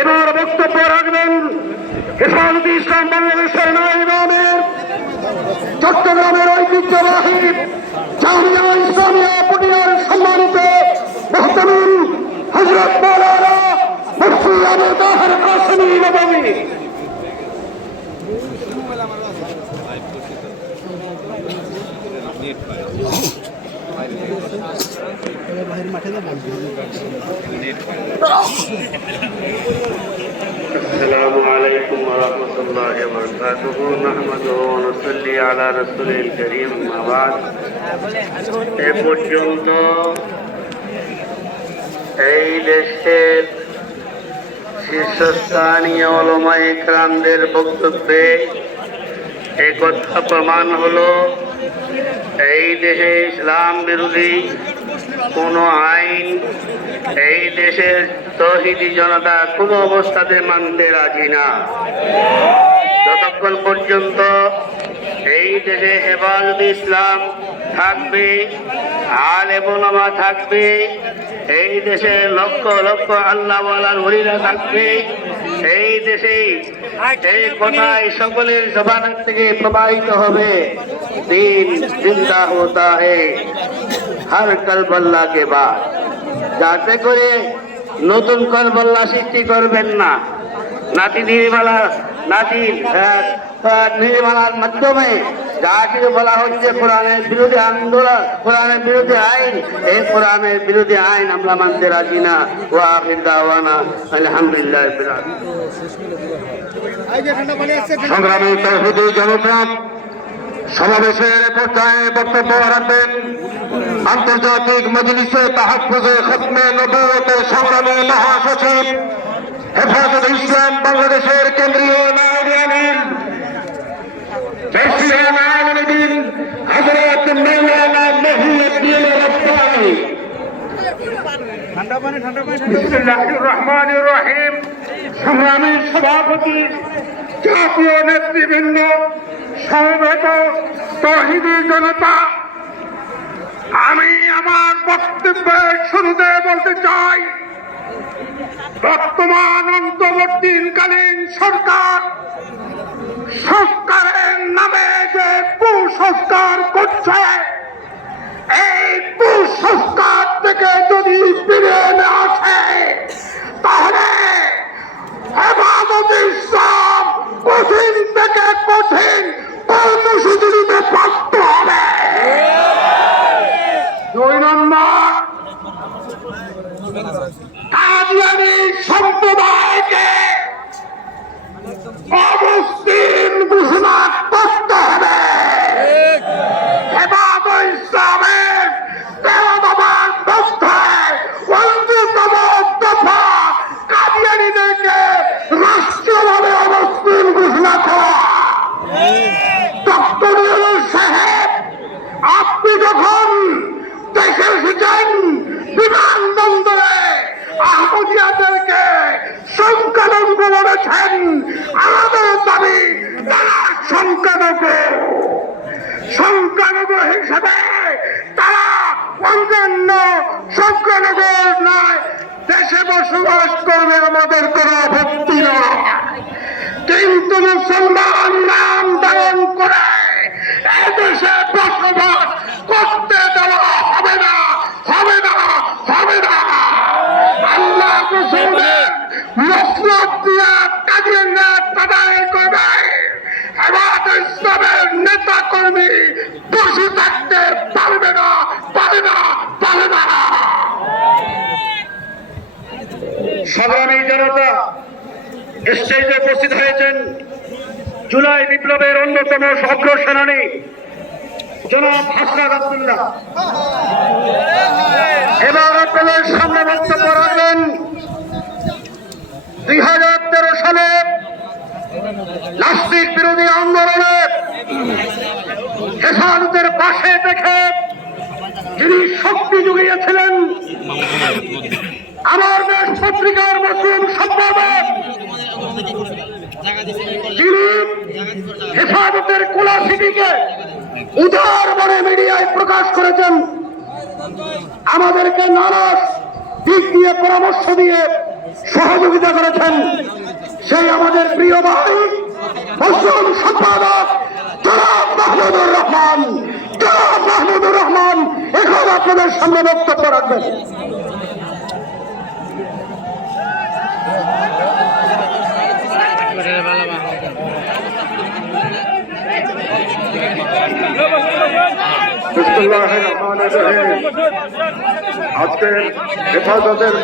এবার বক্তব্য রাখবেন হেফাজতে ইসলাম বাংলাদেশের নয় ইমামের চট্টগ্রামের ঐতিহ্যবাহী জামিয়া ইসলামিয়া পটিয়ার সম্মানিত মোহতামিম হজরত মৌলানা মুফতি আবু তাহের কাসেমি নবমী। বাহির মাঠে না বলবি السلام عليكم ورحمة الله وبركاته نحمده ونصلي على رسوله الكريم أما بعد এ পর্যন্ত এই দেশের শীর্ষস্থানীয় ওলমা ইকরামদের বক্তব্যে এ কথা প্রমাণ হলো এই দেশে ইসলাম বিরোধী কোনো আইন এই দেশের তহিদি জনতা কোনো অবস্থাতে মানতে রাজি না। যতক্ষণ পর্যন্ত এই দেশে হেফাজত ইসলাম থাকবে, আল এবনমা থাকবে, এই দেশে লক্ষ লক্ষ আল্লাহওয়ালার হরিরা থাকবে, এই দেশে এই কথাই সকলের জবানের থেকে প্রবাহিত হবে। দিন জিন্দা হতা হর কলবল্লা কে বাদ যাতে করে নতুন কলবল্লা সৃষ্টি করবেন না। নাতি নির্মালা নাতি নির্মালার মাধ্যমে যা কিছু বলা হচ্ছে কোরআনের বিরোধী আন্দোলন কোরআনের বিরোধী আইন এই কোরআনের বিরোধী আইন আমরা মানতে রাজি না। ও আফির দাওয়ানা আলহামদুলিল্লাহ। সংগ্রামী তৌহিদি জনতা সমাবেশের পর্যায়ে বক্তব্য রাখবেন আন্তর্জাতিক মজলিসে তাহাফুজে খতমে নবুয়তের সংগ্রামী মহাসচিব হেফাজত ইসলাম বাংলাদেশের কেন্দ্রীয় সংগ্রামী সভাপতি, জাতীয় নেতৃবৃন্দ সমবেত তহিদি জনতা আমি আমার বক্তব্যের শুরুতে বলতে চাই বর্তমান অন্তর্বর্তীকালীন সরকার নম্বর সম্প্রদায়কে সংখ্যালঘু হিসেবে তারা অন্যান্য সংখ্যালঘু নয় দেশে বসবাস আমাদের কোনো নয় কিন্তু মুসলমান নাম ধারণ করে এদেশে বসবাস করতে দেওয়া হবে না হবে না হবে না আল্লাহ রসুলের মসনদ দিয়া কাজের নেট তাদাই করবে হেমাত ইসলামের নেতা কর্মী বসে থাকতে পারবে না পারে না পারে না সংগ্রামী জনতা স্টেজে উপস্থিত হয়েছেন জুলাই বিপ্লবের অন্যতম অগ্রসেনানী জনাব হাসনাদ আব্দুল্লাহ। এবার আপনাদের সামনে বক্তব্য রাখবেন, দুই হাজার তেরো সালে নাস্তিক বিরোধী আন্দোলনে হেফাজতের পাশে দেখে যিনি শক্তি জুগিয়েছিলেন, আমার দেশ পত্রিকার মশরুম সম্পাদক হেফাজতের কোলাসিটিকে উদার মনে মিডিয়ায় প্রকাশ করেছেন। আমাদেরকে নারাজ দিক দিয়ে পরামর্শ দিয়ে সহযোগিতা করেছেন সেই আমাদের প্রিয় ভাই মুসলিম সম্পাদক জনাব মাহমুদুর রহমান। জনাব মাহমুদুর রহমান, এখন আপনাদের সামনে বক্তব্য রাখবেন। আজকের হেফাজতের